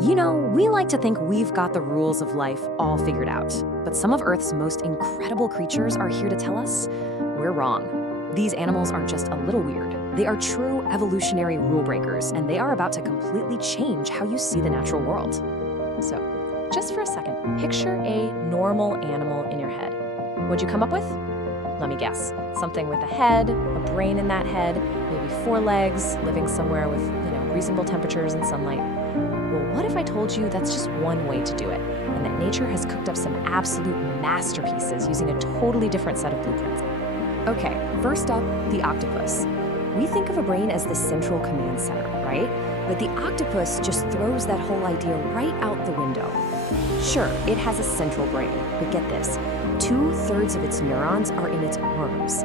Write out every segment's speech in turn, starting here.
You know, we like to think we've got the rules of life all figured out, but some of Earth's most incredible creatures are here to tell us we're wrong. These animals aren't just a little weird. They are true evolutionary rule breakers, and they are about to completely change how you see the natural world. So, just for a second, picture a normal animal in your head. What'd you come up with? Let me guess. Something with a head, a brain in that head, maybe 4 legs, living somewhere with, reasonable temperatures and sunlight. Well, what if I told you that's just one way to do it, and that nature has cooked up some absolute masterpieces using a totally different set of blueprints? Okay, first up, the octopus. We think of a brain as the central command center, right? But the octopus just throws that whole idea right out the window. Sure, it has a central brain, but get this, 2/3 of its neurons are in its arms.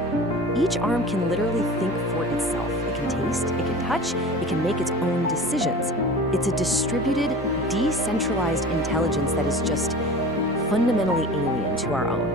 Each arm can literally think for itself. It can taste, it can touch, it can make its own decisions. It's a distributed, decentralized intelligence that is just fundamentally alien to our own.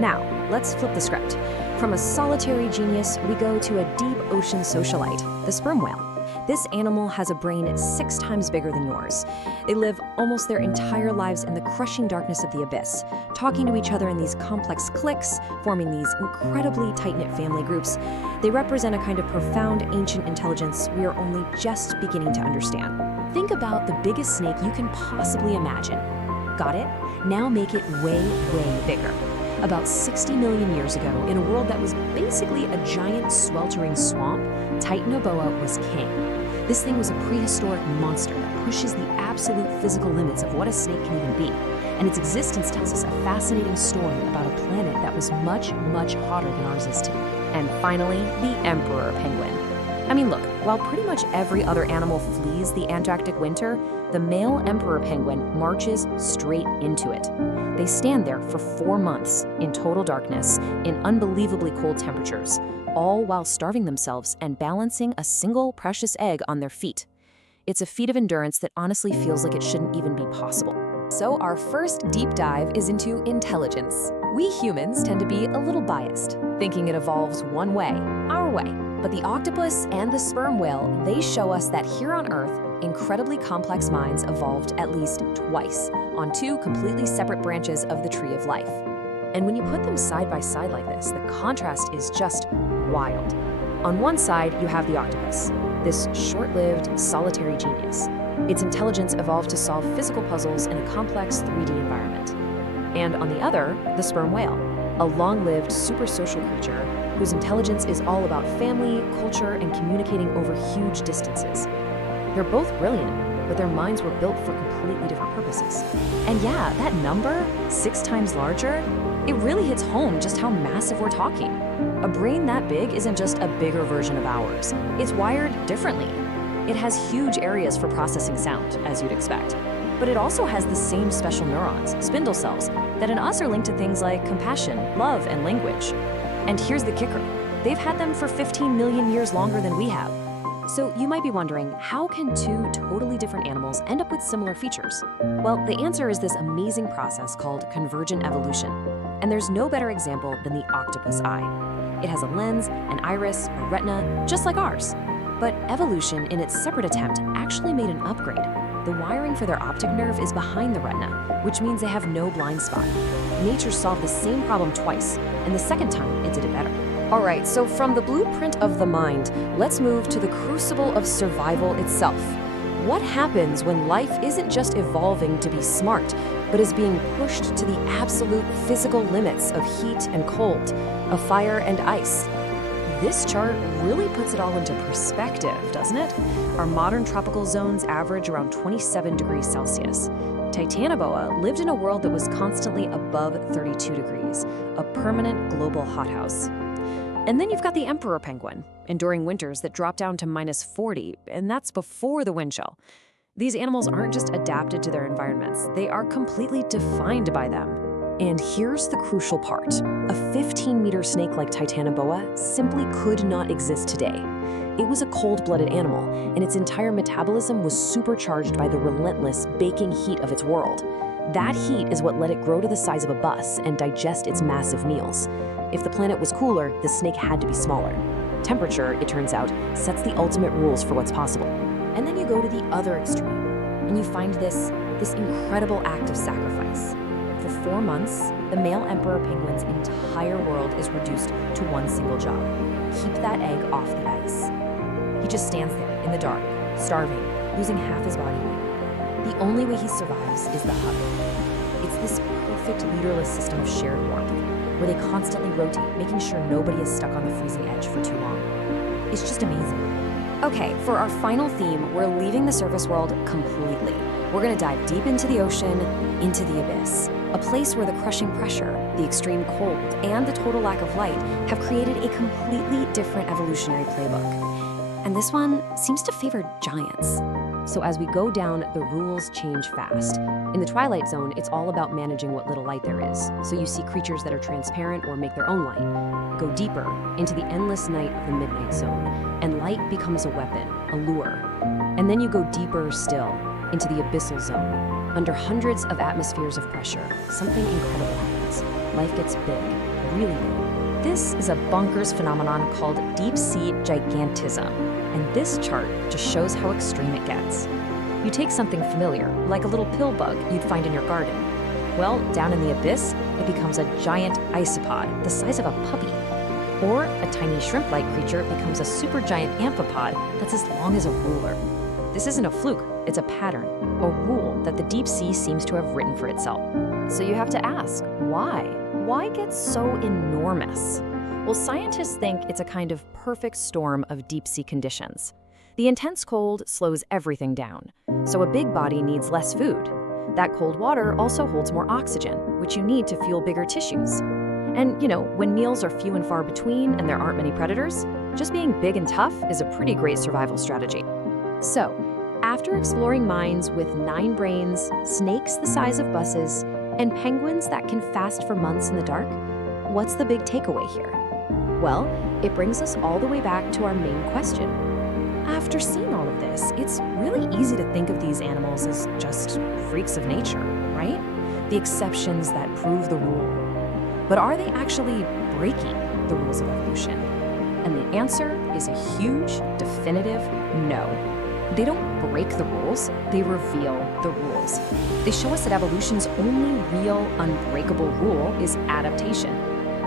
Now, let's flip the script. From a solitary genius, we go to a deep ocean socialite, the sperm whale. This animal has a brain 6 times bigger than yours. They live almost their entire lives in the crushing darkness of the abyss, talking to each other in these complex cliques, forming these incredibly tight-knit family groups. They represent a kind of profound ancient intelligence we are only just beginning to understand. Think about the biggest snake you can possibly imagine. Got it? Now make it way, way bigger. About 60 million years ago, in a world that was basically a giant sweltering swamp, Titanoboa was king. This thing was a prehistoric monster that pushes the absolute physical limits of what a snake can even be. And its existence tells us a fascinating story about a planet that was much, much hotter than ours is today. And finally, the emperor penguin. I mean, look, while pretty much every other animal flees the Antarctic winter, the male emperor penguin marches straight into it. They stand there for 4 months in total darkness, in unbelievably cold temperatures, all while starving themselves and balancing a single precious egg on their feet. It's a feat of endurance that honestly feels like it shouldn't even be possible. So our first deep dive is into intelligence. We humans tend to be a little biased, thinking it evolves one way, our way. But the octopus and the sperm whale, they show us that here on Earth, incredibly complex minds evolved at least twice on 2 completely separate branches of the tree of life. And when you put them side by side like this, the contrast is just wild. On one side, you have the octopus, this short-lived, solitary genius. Its intelligence evolved to solve physical puzzles in a complex 3D environment. And on the other, the sperm whale, a long-lived, super social creature whose intelligence is all about family, culture, and communicating over huge distances. They're both brilliant, but their minds were built for completely different purposes. And yeah, that number, 6 times larger, it really hits home just how massive we're talking. A brain that big isn't just a bigger version of ours. It's wired differently. It has huge areas for processing sound, as you'd expect. But it also has the same special neurons, spindle cells, that in us are linked to things like compassion, love, and language. And here's the kicker. They've had them for 15 million years longer than we have. So you might be wondering, how can 2 totally different animals end up with similar features? Well, the answer is this amazing process called convergent evolution. And there's no better example than the octopus eye. It has a lens, an iris, a retina, just like ours. But evolution, in its separate attempt, actually made an upgrade. The wiring for their optic nerve is behind the retina, which means they have no blind spot. Nature solved the same problem twice, and the second time, it did it better. All right, so from the blueprint of the mind, let's move to the crucible of survival itself. What happens when life isn't just evolving to be smart, but is being pushed to the absolute physical limits of heat and cold, of fire and ice? This chart really puts it all into perspective, doesn't it? Our modern tropical zones average around 27 degrees Celsius. Titanoboa lived in a world that was constantly above 32 degrees, a permanent global hothouse. And then you've got the emperor penguin, enduring winters that drop down to -40, and that's before the wind chill. These animals aren't just adapted to their environments, they are completely defined by them. And here's the crucial part. A 15-meter snake like Titanoboa simply could not exist today. It was a cold-blooded animal, and its entire metabolism was supercharged by the relentless, baking heat of its world. That heat is what let it grow to the size of a bus and digest its massive meals. If the planet was cooler, the snake had to be smaller. Temperature, it turns out, sets the ultimate rules for what's possible. And then you go to the other extreme. and you find this incredible act of sacrifice. For 4 months, the male emperor penguin's entire world is reduced to one single job: keep that egg off the ice. He just stands there in the dark, starving, losing half his body weight. The only way he survives is the hug. It's this perfect leaderless system of shared warmth, where they constantly rotate, making sure nobody is stuck on the freezing edge for too long. It's just amazing. Okay, for our final theme, we're leaving the surface world completely. We're gonna dive deep into the ocean, into the abyss, a place where the crushing pressure, the extreme cold, and the total lack of light have created a completely different evolutionary playbook. And this one seems to favor giants. So as we go down, the rules change fast. In the Twilight Zone, it's all about managing what little light there is. So you see creatures that are transparent or make their own light. Go deeper into the endless night of the Midnight Zone, and light becomes a weapon, a lure. And then you go deeper still into the Abyssal Zone. Under hundreds of atmospheres of pressure, something incredible happens. Life gets big, really big. This is a bonkers phenomenon called deep-sea gigantism. And this chart just shows how extreme it gets. You take something familiar, like a little pill bug you'd find in your garden. Well, down in the abyss, it becomes a giant isopod the size of a puppy. Or a tiny shrimp-like creature becomes a supergiant amphipod that's as long as a ruler. This isn't a fluke, it's a pattern, a rule that the deep sea seems to have written for itself. So you have to ask, why? Why get so enormous? Well, scientists think it's a kind of perfect storm of deep-sea conditions. The intense cold slows everything down, so a big body needs less food. That cold water also holds more oxygen, which you need to fuel bigger tissues. And, when meals are few and far between and there aren't many predators, just being big and tough is a pretty great survival strategy. So, after exploring mines with 9 brains, snakes the size of buses, and penguins that can fast for months in the dark, what's the big takeaway here? Well, it brings us all the way back to our main question. After seeing all of this, it's really easy to think of these animals as just freaks of nature, right? The exceptions that prove the rule. But are they actually breaking the rules of evolution? And the answer is a huge, definitive no. They don't break the rules, they reveal the rules. They show us that evolution's only real, unbreakable rule is adaptation.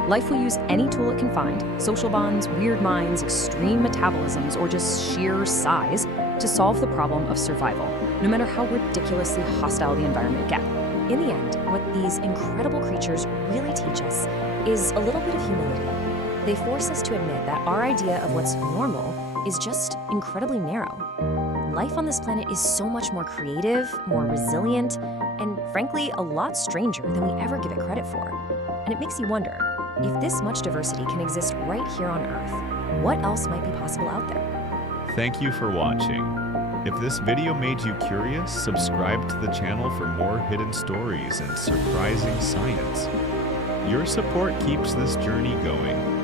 Life will use any tool it can find, social bonds, weird minds, extreme metabolisms, or just sheer size, to solve the problem of survival, no matter how ridiculously hostile the environment gets. In the end, what these incredible creatures really teach us is a little bit of humility. They force us to admit that our idea of what's normal is just incredibly narrow. Life on this planet is so much more creative, more resilient, and frankly, a lot stranger than we ever give it credit for. And it makes you wonder, if this much diversity can exist right here on Earth, what else might be possible out there? Thank you for watching. If this video made you curious, subscribe to the channel for more hidden stories and surprising science. Your support keeps this journey going.